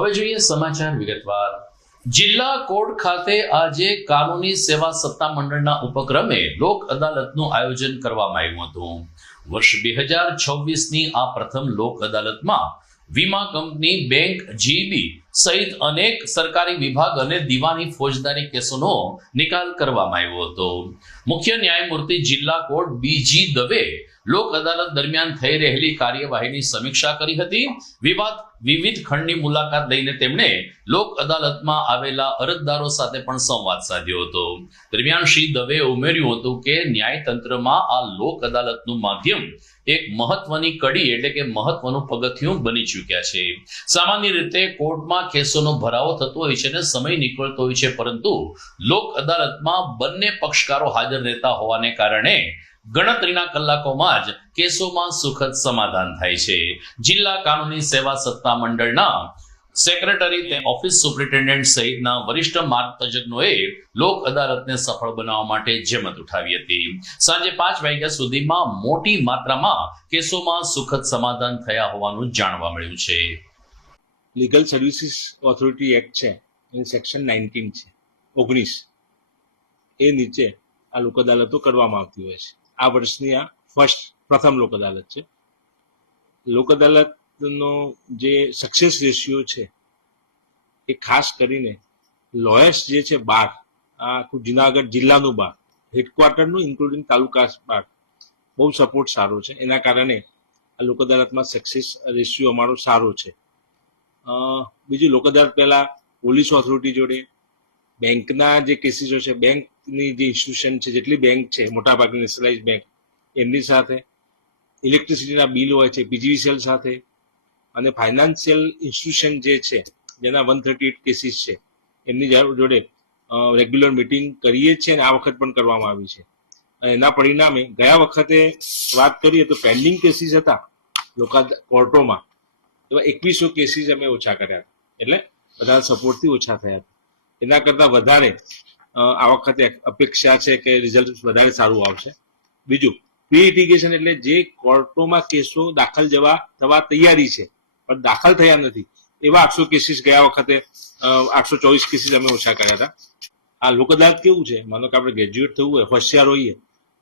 હવે જોઈએ સમાચાર વિગતવાર। જિલ્લા કોર્ટ ખાતે આજે કાનૂની સેવા સત્તા મંડળના ઉપક્રમે લોક અદાલતનું આયોજન કરવામાં આવ્યું હતું। વર્ષ 2026ની આ પ્રથમ લોક અદાલતમાં વીમા કંપની, બેંક, જીબી સહિત અનેક સરકારી વિભાગ અને દીવાની ફોજદારી કેસોનો નિકાલ કરવામાં આવ્યો હતો। મુખ્ય ન્યાયમૂર્તિ જિલ્લા કોર્ટ બીજી દવે લોક અદાલત દરમિયાન થઈ રહેલી કાર્યવાહીની સમીક્ષા કરી હતી। વિવિધ ખંડની મુલાકાત લઈને તેમણે લોક અદાલતમાં આવેલા અરજદારો સાથે પણ સંવાદ સાધ્યો હતો। દરમિયાન શ્રી દવેએ ઉમેર્યું હતું કે ન્યાયતંત્રમાં આ લોક અદાલતનું માધ્યમ એક મહત્વની કડી એટલે કે મહત્વનું પગથિયું બની ચૂક્યા છે। સામાન્ય રીતે કોર્ટમાં કેસોનો ભરાવો થતો હોય છે અને સમય નીકળતો હોય છે, પરંતુ લોક અદાલતમાં બંને પક્ષકારો હાજર રહેતા હોવાને કારણે ગણતરીના કલાકોમાં જ કેસોમાં સુખદ સમાધાન થાય છે। જિલ્લા કાનૂની સેવા સત્તા મંડળના સેક્રેટરી, ઓફિસ સુપ્રિન્ટેન્ડન્ટ સહિતના વરિષ્ઠ માર્ગદર્શકોએ લોક અદાલતને સફળ બનાવવા માટે જહેમત ઉઠાવી હતી। સાંજે 5 વાગ્યા સુધીમાં મોટી માત્રામાં કેસોમાં સુખદ સમાધાન થયા હોવાનું જાણવા મળ્યું છે। લીગલ સર્વિસીસ ઓથોરિટી એક્ટ છે, એની સેક્શન 19 છે, 19 એ નીચે આ લોક અદાલતો કરવામાં આવતી હોય છે। આ વર્ષની આ પ્રથમ લોક અદાલત છે। લોક અદાલતનો જે સક્સેસ રેશિયો છે એ ખાસ કરીને લોયર્સ જે છે બાર, આ આખું જુનાગઢ જિલ્લાનું બાર, હેડક્વાર્ટરનું ઇન્ક્લુડિંગ તાલુકા બાર, બહુ સપોર્ટ સારો છે। એના કારણે આ લોક અદાલતમાં સક્સેસ રેશિયો અમારો સારો છે। બીજું, લોક અદાલત પહેલા પોલીસ ઓથોરિટી જોડે, બેંકના જે કેસીસો છે, બેંકની જે ઇન્સ્ટિટ્યુશન છે, જેટલી બેંક છે મોટાભાગની નેશનલાઇઝ બેંક, એમની સાથે, ઇલેક્ટ્રિસિટીના બિલ હોય છે પીજીવીસીએલ સાથે, અને ફાઇનાન્શિયલ ઇન્સ્ટિટ્યુશન જે છે જેના 138 કેસીસ છે એમની જોડે રેગ્યુલર મિટિંગ કરીએ છીએ અને આ વખત પણ કરવામાં આવી છે। અને એના પરિણામે ગયા વખતે વાત કરીએ તો પેન્ડિંગ કેસીસ હતા કોર્ટોમાં, એવા 2100 કેસીસ અમે ઓછા કર્યા, એટલે બધા સપોર્ટથી ઓછા થયા। એના કરતાં વધારે આ વખતે અપેક્ષા છે કે રિઝલ્ટ વધારે સારું આવશે। બીજું, પ્રી લિટિગેશન એટલે જે કોર્ટોમાં કેસો દાખલ થવા તૈયારી છે પણ દાખલ થયા નથી, એવા 800 કેસીસ ગયા વખતે 824 કેસીસ અમે ઓછા કર્યા હતા। આ લોક અદાલત કેવું છે, માનો કે આપણે ગ્રેજ્યુએટ થવું હોય, હોશિયાર હોઈએ,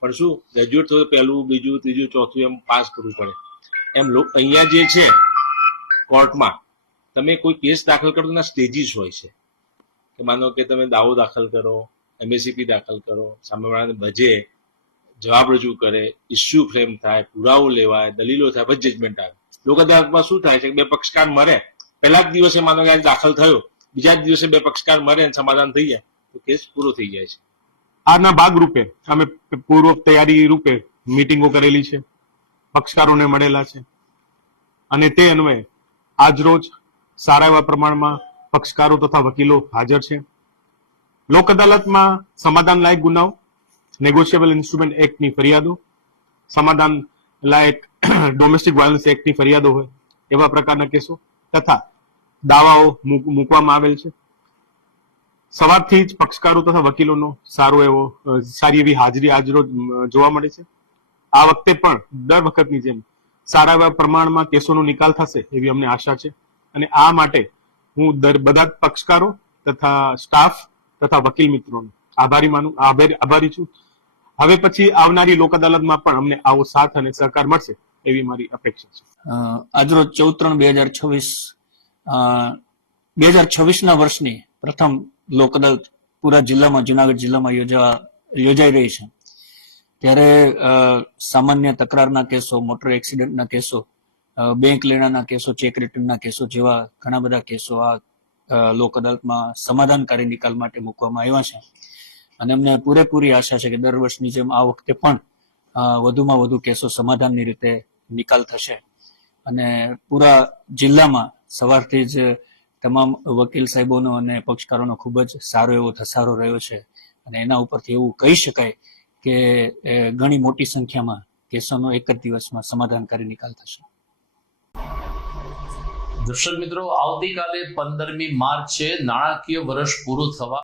પણ શું ગ્રેજ્યુએટ થવું પહેલું, બીજું, ત્રીજું, ચોથું એમ પાસ કરવું પડે। એમ અહીંયા જે છે કોર્ટમાં તમે કોઈ કેસ દાખલ કરો ના સ્ટેજીસ હોય છે કે માનો કે તમે દાવો દાખલ કરો, એમએસીપી દાખલ કરો, સામેવાળાને બજે, જવાબ રજૂ કરે, ઇસ્યુ ફ્રેમ થાય, પુરાવો લેવાય, દલીલો થાય, પછી જજમેન્ટ આવે। લોક અદાલતમાં શું થાય છે કે બે પક્ષકાર મળે, પહેલા જ દિવસે માનો કે દાખલ થયો, બીજા જ દિવસે બે પક્ષકાર મળે અને સમાધાન થઈ જાય તો કેસ પૂરો થઈ જાય છે। આના ભાગરૂપે અમે પૂર્વ તૈયારી રૂપે મીટિંગો કરેલી છે, પક્ષકારોને મળેલા છે, અને તે અન્વયે આજરોજ સારા એવા પ્રમાણમાં પક્ષકારો તથા વકીલો હાજર છે। લોક અદાલતમાં સમાધાન લાયક ગુનાઓ, નેગોશિયેબલ ઇન્સ્ટ્રુમેન્ટ એક્ટની ફરિયાદો, સમાધાન લાયક ડોમેસ્ટિક વાયલન્સ એક્ટની ફરિયાદો હોય એવા પ્રકારના કેસો તથા દાવાઓ મૂકવામાં આવેલ છે। સવારથી જ પક્ષકારો તથા વકીલોનો સારી એવી હાજરી આજરોજ જોવા મળે છે। આ વખતે પણ દર વખતની જેમ સારા એવા પ્રમાણમાં કેસોનો નિકાલ થશે એવી અમને આશા છે, અને આ માટે હું બધા જ પક્ષકારો તથા સ્ટાફ તથા વકીલ મિત્રોનો આભારી છું। હવે પછી આવનારી લોક અદાલતમાં પણ અમને આવો સાથ અને સહકાર મળશે એવી મારી અપેક્ષા છે। આજરોજ 14/3/2026 વર્ષની પ્રથમ લોક અદાલત પૂરા જિલ્લામાં, જુનાગઢ જિલ્લામાં યોજાઈ રહી છે। ત્યારે સામાન્ય તકરારના કેસો, મોટર એક્સિડન્ટના કેસો, બેંક લેણાના કેસો, ચેક રિટર્નના કેસો જેવા ઘણા બધા કેસો આ લોક અદાલતમાં સમાધાનકારી નિકાલ માટે મૂકવામાં આવ્યા છે, અને અમને પૂરેપૂરી આશા છે કે દર વર્ષની જેમ આ વખતે પણ વધુમાં વધુ કેસો સમાધાનની રીતે નિકાલ થશે, અને પૂરા જિલ્લામાં સવારથી જ તમામ વકીલ સાહેબોનો અને પક્ષકારોનો ખૂબ જ સારો એવો ધસારો રહ્યો છે, અને એના ઉપરથી એવું કહી શકાય કે ઘણી મોટી સંખ્યામાં કેસોનો એક જ દિવસમાં સમાધાનકારી નિકાલ થશે। દર્શક મિત્રો, આવતીકાલે 15મી માર્ચે નાણાકીય વર્ષ પૂરું થવા